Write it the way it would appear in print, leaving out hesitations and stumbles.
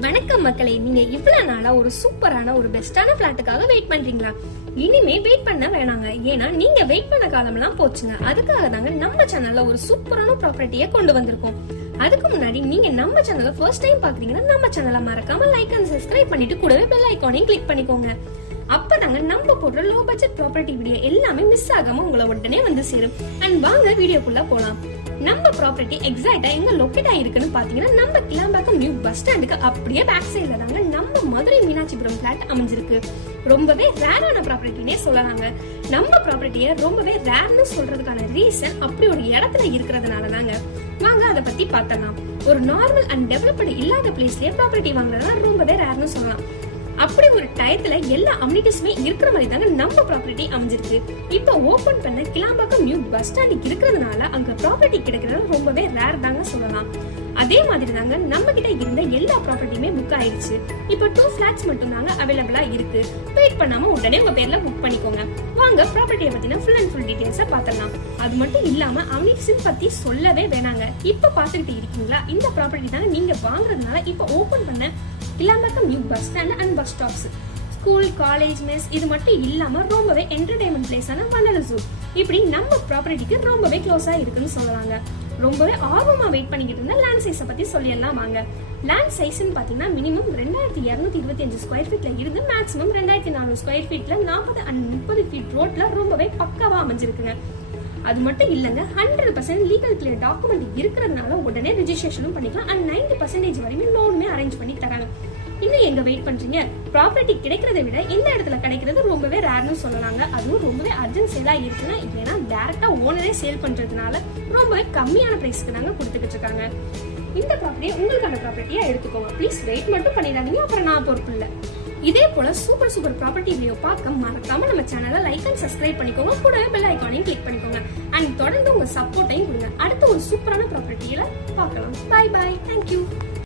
வணக்கம் மக்களே, நீங்க இவ்வளவு நாளா ஒரு சூப்பரான ஒரு பெஸ்டான பிளாட்டுக்காக வெயிட் பண்றீங்களா? இனிமே வெயிட் பண்ண வேணாங்க. ஏன்னா நீங்க வெயிட் பண்ண காலம்லாம் போச்சுங்க. அதுக்காக தாங்க நம்ம சேனல்ல ஒரு சூப்பரான ப்ராப்பர்ட்டியை கொண்டு வந்திருக்கோம். அதுக்கு முன்னாடி நீங்க நம்ம சேனலை ஃபர்ஸ்ட் டைம் பாக்குறீங்கன்னா நம்ம சேனலை மறக்காம லைக் அண்ட் சப்ஸ்கிரைப் பண்ணிட்டு கூடவே பெல் ஐகானையும் கிளிக் பண்ணிக்கோங்க. அப்பதாங்க நம்ம போடுற லோ பட்ஜெட் ப்ராப்பர்ட்டி வீடியோ எல்லாமே மிஸ் ஆகாம உங்களை உடனே வந்து சேரும். அண்ட் வாங்க வீடியோக்குள்ள போலாம். நம்ம ப்ராப்பர்ட்டி எக்ஸாக்ட்டா எங்க லொகேட் ஆயிருக்குன்னு பாத்தீங்கன்னா நம்ம கிளாம்பாக்கம் நியூ பஸ் ஸ்டாண்டுக்கு அப்படியே பேக் சைடுல தாங்க நம்ம மதுரை மீனாட்சிபுரம் பிளாட் அமைஞ்சிருக்கு. ரொம்பவே ரேரான ப்ராப்பர்ட்டினே சொல்லலாங்க. நம்ம ப்ராப்பர்ட்டியை ரொம்பவே ரேர்னு சொல்றதுக்கான ரீசன் அப்படி ஒரு இடத்துல இருக்கிறதுனால தாங்க. வாங்க அதை பத்தி பார்த்தலாம். ஒரு நார்மல் அண்ட் டெவலப்டு இல்லாத பிளேஸ்லயே ப்ராப்பர்ட்டி வாங்குறதுனா ரொம்பவே ரேர்னு சொல்லலாம். அப்படி ஒரு டயத்துல எல்லா அம்யூனிட்டிஸுமே இருக்கிற மாதிரி தாங்க நம்ம ப்ராப்பர்ட்டி அமைஞ்சிருக்கு. இப்ப ஓபன் பண்ண கிளாம்பாக்கம் நியூ பஸ் ஸ்டாண்ட் இருக்கிறதுனால அங்க ப்ராப்பர்ட்டி கிடைக்கிறது ரொம்பவே ரேர் தாங்க சொல்லலாம். அதே மாதிரி தாங்க நம்ம கிட்ட இருந்த எல்லா ப்ராப்பர்ட்டியுமே புக் ஆயிடுச்சு. இப்ப 2 ஃபிளாட்ஸ் மட்டும் தாங்க அவைலபிளா இருக்கு. வெயிட் பண்ணாம உடனே உங்க பேர்ல புக் பண்ணிக்கோங்க. வாங்க ப்ராப்பர்ட்டியை பத்தின ஃபுல் அண்ட் ஃபுல் டீடைல்ஸை பார்த்தலாம். அது மட்டும் இல்லாம அம்யூனிட்டிஸ் பத்தி சொல்லவே வேணாங்க. இப்ப பாத்துக்கிட்டு இருக்கீங்களா, இந்த ப்ராப்பர்ட்டி தாங்க நீங்க வாங்குறதுனால இப்ப ஓபன் பண்ண Kilambakkam new bus stand and bus stops, school, college, mess இது மட்டும் இல்லாம ரொம்பவே என்டர்டைன்மெண்ட் பிளேஸான வண்டலூர் ஜூ இப்படி நம்ம ப்ராப்பர்ட்டிக்கு ரொம்பவே க்ளோஸா இருக்குன்னு சொல்லலாங்க. ரொம்பவே ஆர்வமா வெயிட் பண்ணிக்கிட்டு இருந்த லேண்ட் சைஸை பத்தி சொல்லிடலாம் வாங்க. லேண்ட் சைஸ்ன்னு பாத்தீங்கன்னா மினிமம் 2225 ஸ்கொயர் ஃபீட்ல இருந்து மேக்ஸிமம் 2400 ஸ்கொயர் ஃபீட்ல 40 and 30 ஃபீட் ரோட்ல ரொம்பவே பக்காவா அமைஞ்சிருக்குங்க. அது மட்டும் இல்லங்க, 100% லீகல் கிளியர் டாக்குமெண்ட் இருக்கிறதுனால உடனே ரெஜிஸ்ட்ரேஷனும் பண்ணிக்கலாம். அண்ட் 90% வரையுமே லோனுமே அரேஞ்ச் பண்ணி தராங்க. இன்னும் எங்க வெயிட் பண்றீங்க? ப்ராப்பர்ட்டி கிடைக்கிறத விட இந்த இடத்துல கிடைக்கிறது ரொம்பவே ரேர்னு சொல்லலாங்க. அதுவும் ரொம்பவே அர்ஜென்ட் சேலா இருக்குன்னா இல்லைன்னா டைரக்டா ஓனரே சேல் பண்றதுனால ரொம்பவே கம்மியான பிரைஸ்க்கு தாங்க கொடுத்துக்கிட்டு இருக்காங்க. இந்த ப்ராப்பர்ட்டியை உங்களுக்கான ப்ராப்பர்ட்டியா எடுத்துக்கோங்க. ப்ளீஸ் வெயிட் மட்டும் பண்ணிடாதீங்க, அப்புறம் நான் பொறுப்பு இல்லை. இதே போல சூப்பர் ப்ராப்பர்ட்டி வீடியோ பார்க்க மறக்காம நம்ம சேனலை லைக் அண்ட் சப்ஸ்கிரைப் பண்ணிக்கோங்க. கூடவே பெல் ஐகானையும் கிளிக் பண்ணிக்கோங்க. அண்ட் தொடர்ந்து உங்க சப்போர்ட்டையும் கொடுங்க. அடுத்த ஒரு சூப்பரான ப்ராப்பர்ட்டியில பார்க்கலாம். Bye bye, thank you.